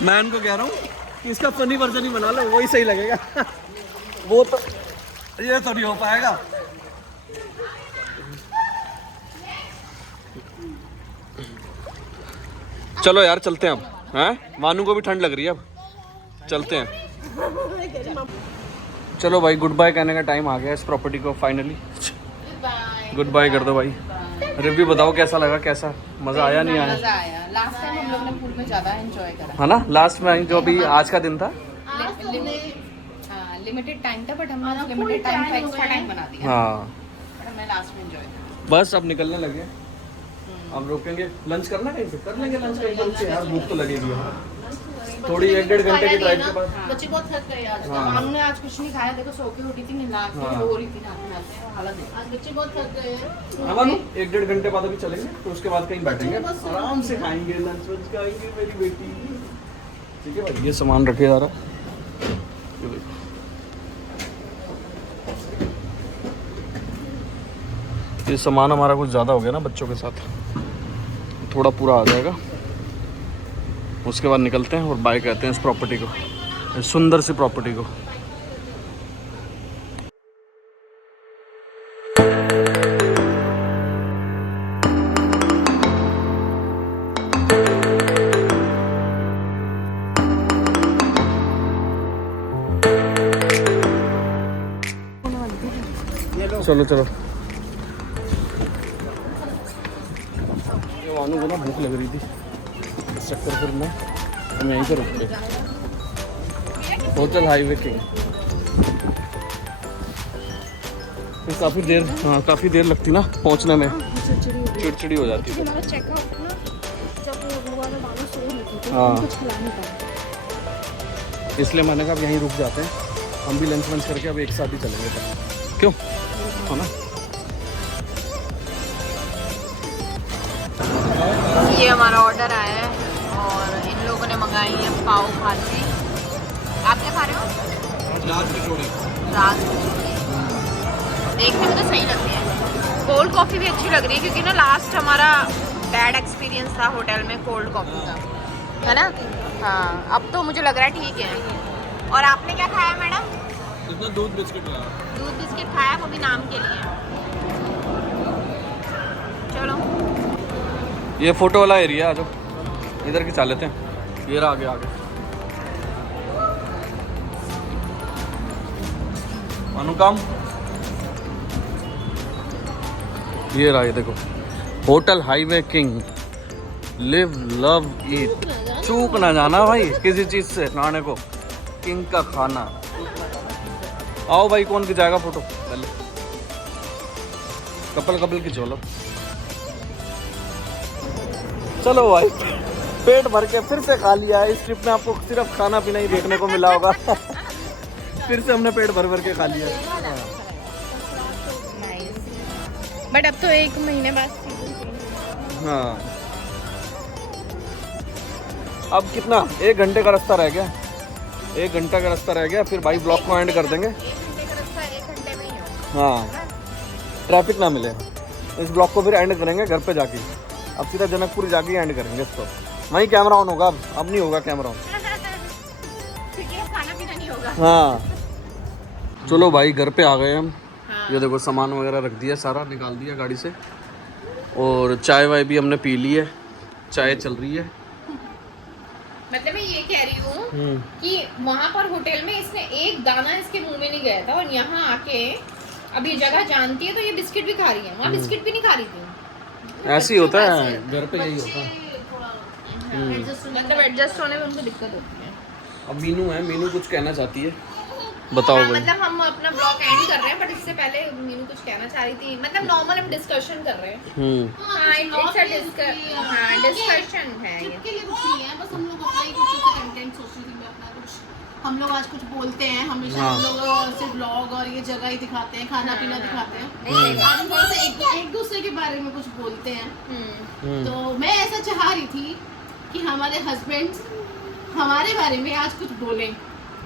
मैं इनको कह रहा हूँ कि इसका फनी वर्जन ही बना लो, वही सही लगेगा। वो तो ये तो नहीं हो पाएगा। चलो यार चलते हैं अब, हैं? मानू को भी ठंड लग रही है, अब चलते हैं। चलो भाई गुड बाय कहने का टाइम आ गया इस प्रॉपर्टी को फाइनली। गुड बाय कर दो भाई। रिव्यू बताओ कैसा लगा, कैसा मज़ा आया नहीं आया? मजा आया। लास्ट टाइम हम लोग ने पूल में ज्यादा एंजॉय करा, है ना? लास्ट में जो अभी आज का दिन था, लिमिटेड टाइम था बट हमने लिमिटेड टाइम का एक्स्ट्रा टाइम बना दिया। हाँ बट हमने लास्ट में एंजॉय करा। बस अब निकलने लगे, अब रोकेंगे। लंच करना कहीं पे, कर लेंगे लंच कहीं पर से यार, भूख तो लगेगी थोड़ी। 1-1.5 घंटे की ड्राइव के बाद बच्चे बहुत थक गए आज। हाँ। हमने आज कुछ नहीं खाया, देखो सो के उठी थी, नींद हो रही थी, हालत आज बच्चे बहुत थक गए हैं। हम 1-1.5 घंटे बाद अभी चलेंगे, तो उसके बाद कहीं बैठेंगे, आराम से खाएंगे, लंच वंच खाएंगे मेरी बेटी। ठीक है भाई, ये सामान रखे जा रहा। ये सामान हमारा कुछ ज़्यादा हो गया ना बच्चों के साथ, थोड़ा पूरा आ जाएगा। उसके बाद निकलते हैं और बाय कहते हैं इस प्रॉपर्टी को, इस सुंदर सी प्रॉपर्टी को। चलो चलो। ये वानू को ना भूख लग रही थी, इस चक्कर फिर मैं हम यहीं पर रुक गए। Hotel Highway king. फिर काफ़ी देर, हाँ काफ़ी देर लगती ना पहुंचने में, चिड़चिड़ी हो जाती है। हाँ इसलिए मैंने कहा अब यहीं रुक जाते हैं, हम भी लंच वंच करके अब एक साथ ही चलेंगे तब, क्यों है ना? ये हमारा ऑर्डर आया है और इन लोगों ने मंगाई है पाव भाजी। आप क्या खा रहे हो? रात की जोड़ी। रात की जोड़ी देखने में तो सही लगती है। कोल्ड कॉफ़ी भी अच्छी लग रही है, क्योंकि ना लास्ट हमारा बैड एक्सपीरियंस था होटल में कोल्ड कॉफ़ी का, है ना? हाँ अब तो मुझे लग रहा है ठीक है। और आपने क्या खाया मैडम? इसमें दूध बिस्किट लाया। दूध बिस्किट खाया, वो भी नाम के लिए। चलो ये फोटो वाला एरिया आ जाओ, इधर की चल लेते हैं। ये रहा आगे आगे अनुकाम, ये रहा, ये देखो hotel Highway King, live love eat. चूक ना जाना भाई किसी चीज से खाने को, किंग का खाना। आओ भाई कौन खिंचाएगा फोटो पहले? कपल की चलो। चलो भाई पेट भर के फिर से खा लिया है। इस ट्रिप में आपको सिर्फ खाना पीना ही देखने को मिला होगा। फिर से हमने पेट भर के खा लिया। बट अब तो 1 महीने बाद हाँ अब कितना 1 घंटे का रास्ता रह गया, 1 घंटा का रास्ता रह गया, फिर भाई ब्लॉग को एंड कर देंगे। 1 घंटे का रास्ता 1 घंटे में ही हो। हाँ ट्रैफिक ना मिले, इस ब्लॉग को फिर एंड करेंगे घर पे जाके। अब सीधा जनकपुर जाके एंड करेंगे इसको, वहीं कैमरा ऑन होगा। अब नहीं होगा कैमरा ऑन, क्योंकि अब खाना पीना नहीं होगा। हाँ चलो भाई घर पे आ गए हम। हाँ। ये देखो सामान वगैरह रख दिया, सारा निकाल दिया गाड़ी से, और चाय वाय भी हमने पी ली है, चाय चल रही है। मतलब मैं ये कह रही हूँ कि वहाँ पर होटल में इसने एक दाना इसके मुंह में नहीं गया था, और यहाँ आके अब ये जगह जानती है तो ये बिस्किट भी खा रही है। वहाँ बिस्किट भी नहीं खा रही थी। ऐसे ही होता है घर पे, यही होता है। मतलब एडजस्ट होने में उनको दिक्कत होती है। अब मीनू है, मीनू कुछ कहना चाहती है। बताओ हाँ, भाई। मतलब हम अपना ब्लॉग एंड कर रहे हैं, बट इससे पहले मीनू कुछ कहना चाह रही थी। मतलब नॉर्मल हम डिस्कशन कर रहे हैं। हाँ, इट्स अ डिस्कशन है ये। के लिए कुछ नहीं है, बस हम लोग अपना ही कुछ ऐसा कंटेंट सोच रहे थे। मैं अपना कुछ हम लोग आज कुछ बोलते हैं हमेशा। हाँ। हम लोग सिर्फ ब्लॉग और ये जगह ही दिखाते हैं, खाना पीना दिखाते हैं। आज हम थोड़ा सा एक दूसरे के बारे में कुछ बोलते हैं। तो मैं ऐसा चाह रही थी कि हमारे हस्बैंड हमारे बारे में आज कुछ बोलें।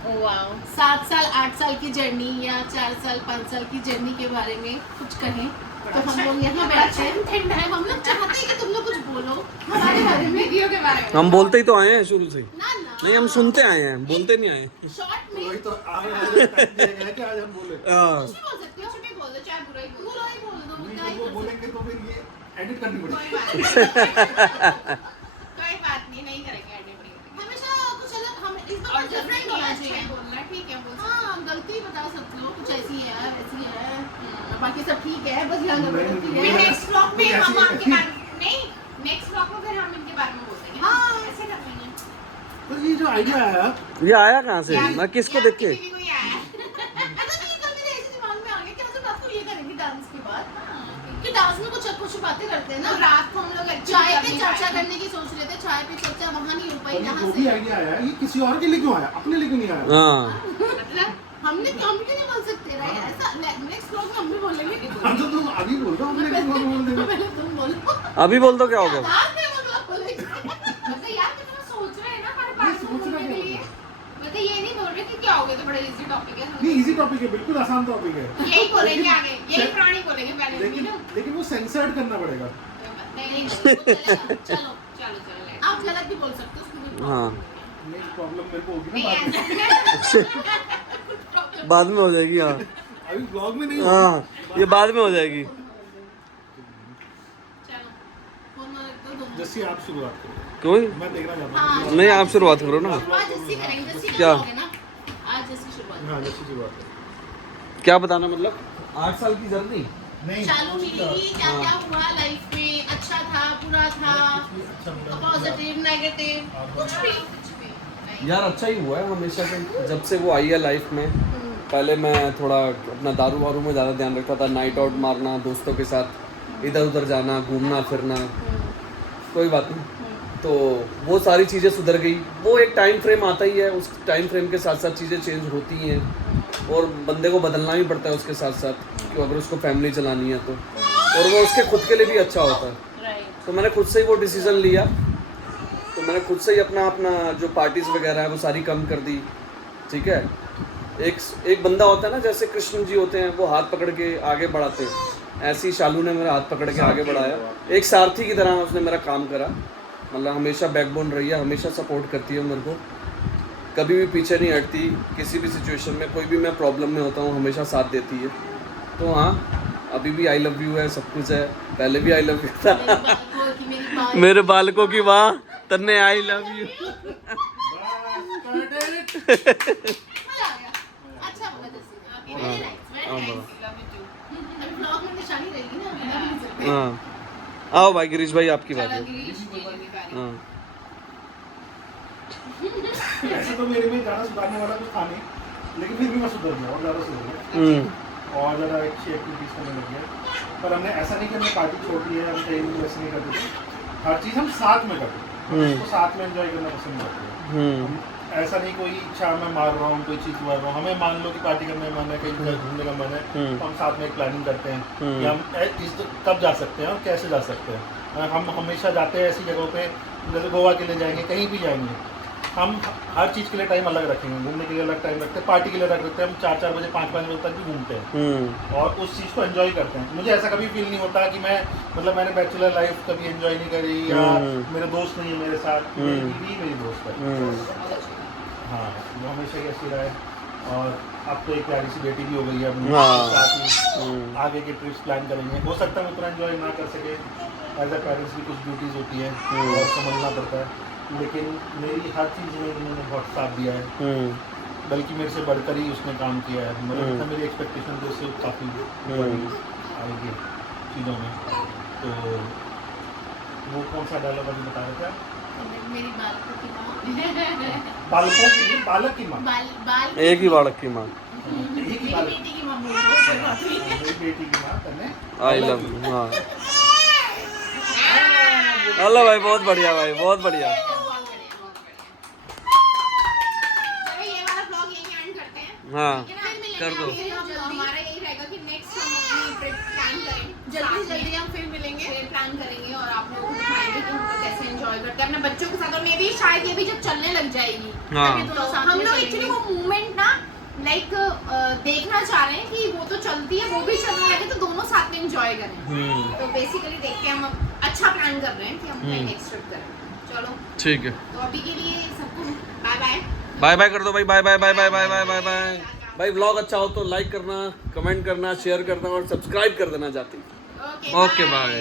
वाओ। 7 साल 8 साल की जर्नी या 4 साल 5 साल की जर्नी के बारे में कुछ कहें। तो हम लोग यहाँ बैठे हैं, ठंडा है, हम लोग चाहते हैं कि तुम लोग कुछ बोलो हमारे बारे में, वीडियो के बारे में। हम बोलते ही तो आए हैं शुरू से। ना ना नहीं, हम सुनते आए हैं, बोलते नहीं आए। शॉर्ट में वही तो आगे वाले टाइम दिया है कि आज हम बोले हाँ। कुछ भी बोल सकते हो, कुछ भी बोल दो, चाहे बुरा ही बोल दो, बुरा ही बोल दो, नहीं क्या ही तो वो कर बोलेंगे तो फिर ये एडिट करनी सकते पड़ेगी। हो। कोई बात नहीं, नहीं करेंगे हमेशा कुछ अलग, हम इस बार डिफरेंट होना चाहिए। बोलना ठीक है, बोल हाँ, गलती बता सकते हो, कुछ ऐसी है वैसी है, बाकी सब ठीक है, बस यहाँ गलती है। नेक्स्ट व्लॉग में हम ऐसी- आपके बारे नहीं, नेक्स्ट व्लॉग में फिर हम इनके बारे में बोलेंगे। हाँ। ऐसे कर लेंगे। तो ये जो आइडिया आया, ये आया कहाँ से? मैं किसको देख के? किसी को ही आया है। अच्छा, नहीं, कल मेरे ऐसे दिमाग में आ गया कि आज रात को ये करेंगे डांस के बाद, कि डांस में कुछ बातें करते हैं ना। तो रात को हम लोग चाय पे चर्चा करने की सोच रहे थे, चाय पे चर्चा वहाँ नहीं हो पाई और ये जहाँ जो भी से। आइडिया आया ये किसी और के लिए क्यों आया, अपने लिए क्यों नहीं आया? हाँ, मतलब हम क्यों नहीं बोल सकते, राइट? ऐसा नेक्स्ट व्लॉग में हम भी बोलेंगे। हम तो तुम अभी बोल दो, अपने लिए क्यों बोल देंगे? पहले तुम बोलो। अभी बोल दो, क्या हो गया? बाद में मतलब बोलेंगे। मतलब यार कितना सोच रहे हैं ना हमारे बारे में सोचना बोलने के क्या लिए। मतलब ये नहीं बोल रहे कि क्या हो गया, तो बड़ा इजी टॉपिक है। नहीं, इजी टॉपिक है, बिल्कुल आसान टॉपिक है। यही बोलेंगे आगे, यही लेकिन- प्राणी बोलेंगे पहले। लेकिन लेकिन वो सेंसर्ड करना पड़ेगा। नहीं, चलो चलो आप गलत भी बोल सकते हो, उसमें कोई हाँ, नहीं, प्रॉब्लम मेरे को होगी नहीं ना बाद में। ऐसा बाद में हो जाएगी। हाँ अभी ब्लॉग में नहीं होगी। हाँ, ये बाद में हो जाएगी। चलो फोन रख दो दोनों। जैसे आप शुरुआत करो, कोई मैं देखना चाहता हाँ। हूँ। नहीं, आप शुरुआत करो ना। आज जैसी करेंगे, जैसी क्या? करोगे ना, आज जैसी शुरुआत। हाँ, जैसे शुरुआत करो। क्या बताना, मतलब 8 साल की जर्नी। नहीं, चालू मिलेगी, क्या क्या हुआ लाइफ में, अच्छा था, बुरा था, पॉजिटिव नेगेटिव, कुछ भी नहीं। यार अच्छा ही हुआ है हमेशा से, जब से वो आई है लाइफ में। पहले मैं थोड़ा अपना दारू वारू में ज़्यादा ध्यान रखता था, नाइट आउट मारना, दोस्तों के साथ इधर उधर जाना, घूमना फिरना। कोई बात नहीं, तो वो सारी चीज़ें सुधर गई। वो एक टाइम फ्रेम आता ही है, उस टाइम फ्रेम के साथ साथ चीज़ें चेंज होती हैं, और बंदे को बदलना भी पड़ता है उसके साथ साथ, कि अगर उसको फैमिली चलानी है तो, और वो उसके खुद के लिए भी अच्छा होता है। राइट। तो मैंने खुद से ही वो डिसीज़न लिया। तो मैंने खुद से ही अपना जो पार्टीज वगैरह है वो सारी कम कर दी। ठीक है, एक बंदा होता है ना, जैसे कृष्ण जी होते हैं, वो हाथ पकड़ के आगे बढ़ाते हैं, ऐसे ही शालू ने मेरा हाथ पकड़ के आगे बढ़ाया। एक सारथी की तरह उसने मेरा काम करा। मतलब हमेशा बैकबोन रही है, हमेशा सपोर्ट करती है मेरे को, कभी भी पीछे नहीं हटती। किसी भी सिचुएशन में, कोई भी मैं प्रॉब्लम में होता हूँ, हमेशा साथ देती है। तो हाँ, अभी भी आई लव यू है, सब कुछ है, पहले भी आई लव यू था। मेरी बात मेरे बालकों की वाह तन्ने आई लव यू। मजा आ गया, अच्छा बोला जैसे। वेरी नाइस, वेरी हाँ, नाइस। अभी ब्लॉग में निशानी रहेगी ना, अभी नहीं सकते। हाँ, आओ भाई गिरीश भाई, आपकी बात है। हाँ, ऐसे तो मेरे में ज़्यादा सुधारने वाला कुछ था नहीं, लेकिन फिर भी मैं सुधर गया और ज़्यादा सुधर गया और ज़्यादा अच्छी एक्टिविटीज़ करने लग गया। पर हमने ऐसा नहीं कि हमने पार्टी छोड़ दी है, हम कहीं भी ऐसे नहीं करते थे। हर चीज़ हम साथ में करते हैं, हम उसको साथ में एंजॉय करना पसंद करते हैं। हम ऐसा नहीं कोई इच्छा मैं मार रहा हूँ, कोई चीज़ मार रहा हूँ। हमें मान लो कि पार्टी करने का मन है, कहीं पर घूमने का मन है, तो हम साथ में एक प्लानिंग करते हैं कि हम कब जा सकते हैं और कैसे जा सकते हैं। हम हमेशा जाते हैं ऐसी जगहों पे, जैसे गोवा के लिए जाएंगे, कहीं भी जाएंगे, हम हर चीज़ के लिए टाइम अलग रखेंगे। घूमने के लिए अलग टाइम रखते हैं, पार्टी के लिए अलग रखते हैं। हम 4-4 बजे 5-5 बजे तक भी घूमते हैं और उस चीज़ को एंजॉय करते हैं। मुझे ऐसा कभी फील नहीं होता कि मैं मतलब मैंने बैचलर लाइफ कभी एंजॉय नहीं करी या मेरे दोस्त नहीं है मेरे साथ। मेरी बीवी मेरी दोस्त है। हाँ, वो हमेशा ही ऐसी रहा है। और अब तो एक प्यारी सी बेटी भी हो गई है, अपने साथ ही आगे के ट्रिप्स प्लान करेंगे। हो सकता है मैं उतना एंजॉय ना कर सके, एज अ पेरेंट्स भी कुछ ड्यूटीज़ होती है और समझना पड़ता है। लेकिन मेरी हर चीज़ में उन्होंने बहुत साथ दिया है, बल्कि मेरे से बढ़कर ही उसने काम किया है। मतलब इतना मेरी एक्सपेक्टेशन थी उससे काफ़ी बड़ी आएगी चीज़ों में। तो वो कौन सा डायलॉग अभी बता रहे थे? मेरी बालकों की माँ बालकों की नहीं, बालक की माँ। बाल एक ही बालक की माँ। एक ही मेरी बालक। बेटी की माँ बोल रही हूँ, कोई बात नहीं। मेरी बेटी की माँ तने आई लव यू। हाँ हेलो भाई, बहुत बढ़िया भाई, बहुत बढ़िया। चलो ये वाला ब्लॉग यहीं एंड करते हैं। हाँ ठीक है ना? कर दो। फिर हम हमारा यही रहेगा कि नेक्स्ट हम अपनी ट्रिप प्लान करें, जल्दी जल्दी हम फिर मिलेंगे। फिर प्लान करेंगे और आप लोगों को दिखाएंगे कि हम लोग कैसे एंजॉय करते हैं अपने बच्चों के साथ। और मे भी शायद ये भी जब चलने लग जाएगी हाँ। तभी तो हम लोग एक्चुअली वो मूवमेंट ना लाइक देखना चाह रहे हैं कि वो तो चलती है, वो भी चलने लगे तो दोनों साथ में एंजॉय करें। तो बेसिकली देखते हैं, हम अब अच्छा प्लान कर रहे हैं कि हम कहीं नेक्स्ट ट्रिप करें। चलो ठीक है, तो अभी के लिए सबको बाय बाय। बाय बाय कर दो भाई, bye bye bye bye bye bye bye bye. भाई व्लॉग अच्छा हो तो लाइक करना, कमेंट करना, शेयर करना और सब्सक्राइब कर देना जाती। Okay okay bye.